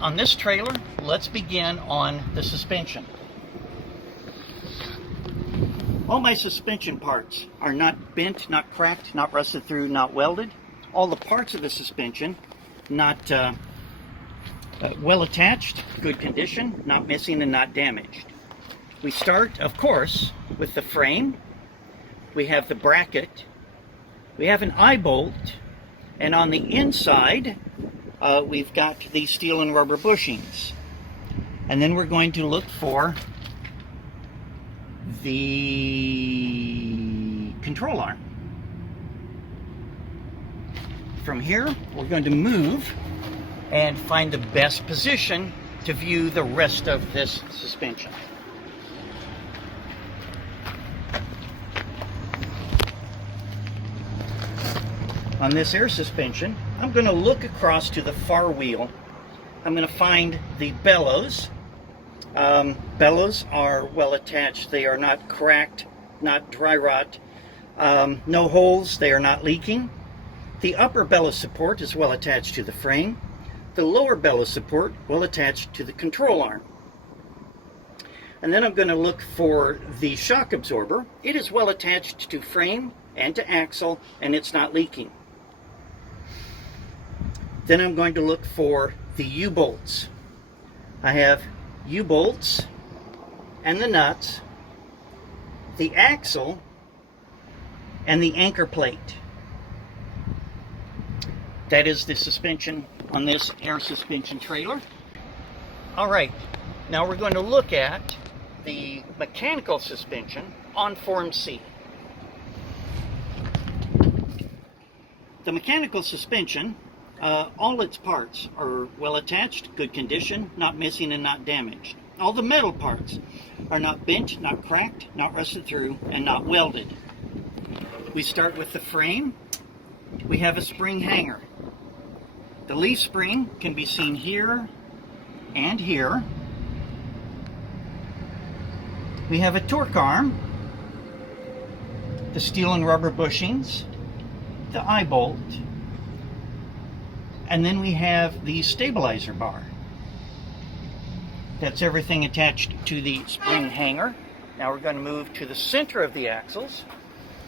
on this trailer, let's begin on the suspension. All my suspension parts are not bent, not cracked, not rusted through, not welded. All the parts of the suspension not well attached, good condition, not missing and not damaged. We start, of course, with the frame. We have the bracket. We have an eye bolt. And on the inside, we've got the steel and rubber bushings. And then we're going to look for the control arm. From here, we're going to move and find the best position to view the rest of this suspension. On this air suspension, I'm going to look across to the far wheel. I'm going to find the bellows. Bellows are well attached. They are not cracked, not dry rot. No holes, they are not leaking. The upper bellows support is well attached to the frame. The lower bellows support well attached to the control arm. And then I'm going to look for the shock absorber. It is well attached to frame and to axle, and it's not leaking. Then I'm going to look for the U-bolts. I have U-bolts and the nuts, the axle, and the anchor plate. That is the suspension on this air suspension trailer. All right, now we're going to look at the mechanical suspension on Form C. The mechanical suspension, all its parts are well attached, good condition, not missing and not damaged. All the metal parts are not bent, not cracked, not rusted through, and not welded. We start with the frame. We have a spring hanger. The leaf spring can be seen here and here. We have a torque arm, the steel and rubber bushings, the eye bolt, and then we have the stabilizer bar. That's everything attached to the spring hanger. Now we're going to move to the center of the axles,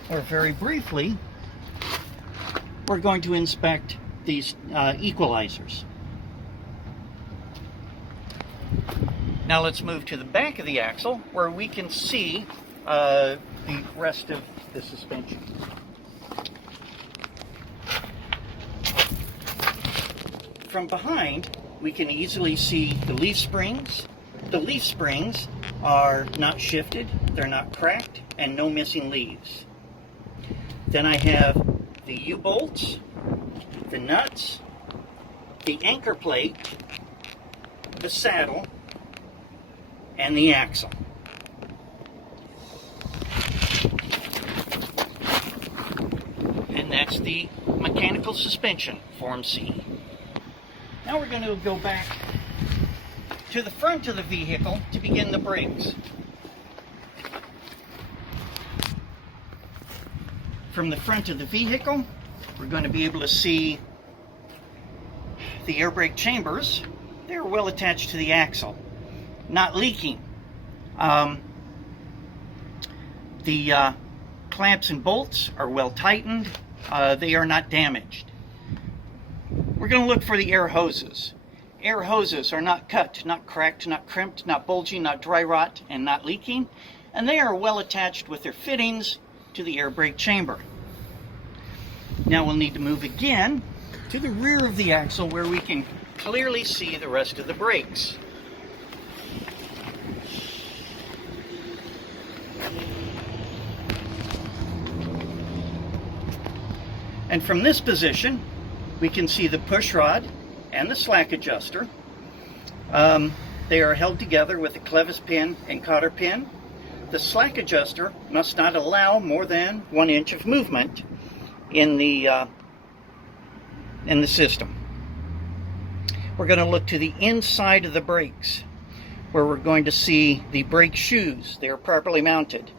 where very briefly we're going to inspect these equalizers. Now let's move to the back of the axle, where we can see the rest of the suspension. From behind, we can easily see the leaf springs. The leaf springs are not shifted, they're not cracked, and no missing leaves. Then I have the U-bolts, the nuts, the anchor plate, the saddle, and the axle. And that's the mechanical suspension, Form C. Now we're going to go back to the front of the vehicle to begin the brakes. From the front of the vehicle, we're going to be able to see the air brake chambers. They're well attached to the axle, not leaking. The clamps and bolts are well tightened. They are not damaged. We're going to look for the air hoses. Air hoses are not cut, not cracked, not crimped, not bulging, not dry rot, and not leaking. And they are well attached with their fittings to the air brake chamber. Now we'll need to move again to the rear of the axle, where we can clearly see the rest of the brakes. And from this position, we can see the push rod and the slack adjuster. They are held together with a clevis pin and cotter pin. The slack adjuster must not allow more than 1 inch of movement in the system. We're going to look to the inside of the brakes, where we're going to see the brake shoes. They are properly mounted.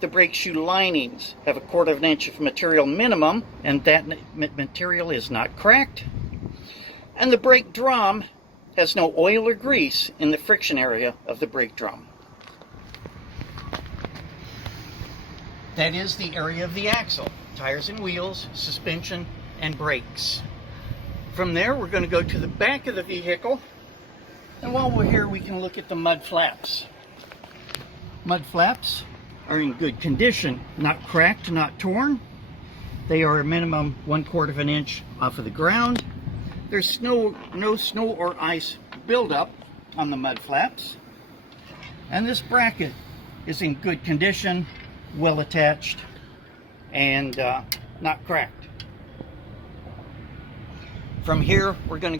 The brake shoe linings have 1/4 inch of material minimum, and that material is not cracked. And the brake drum Has no oil or grease in the friction area of the brake drum. That is the area of the axle, tires and wheels, suspension, and brakes. From there, we're going to go to the back of the vehicle, and while we're here, we can look at the mud flaps. Mud flaps are in good condition, not cracked, not torn. They are a minimum 1/4 of an inch off of the ground. There's no snow or ice buildup on the mud flaps. And this bracket is in good condition, well attached, and not cracked. From here, we're going to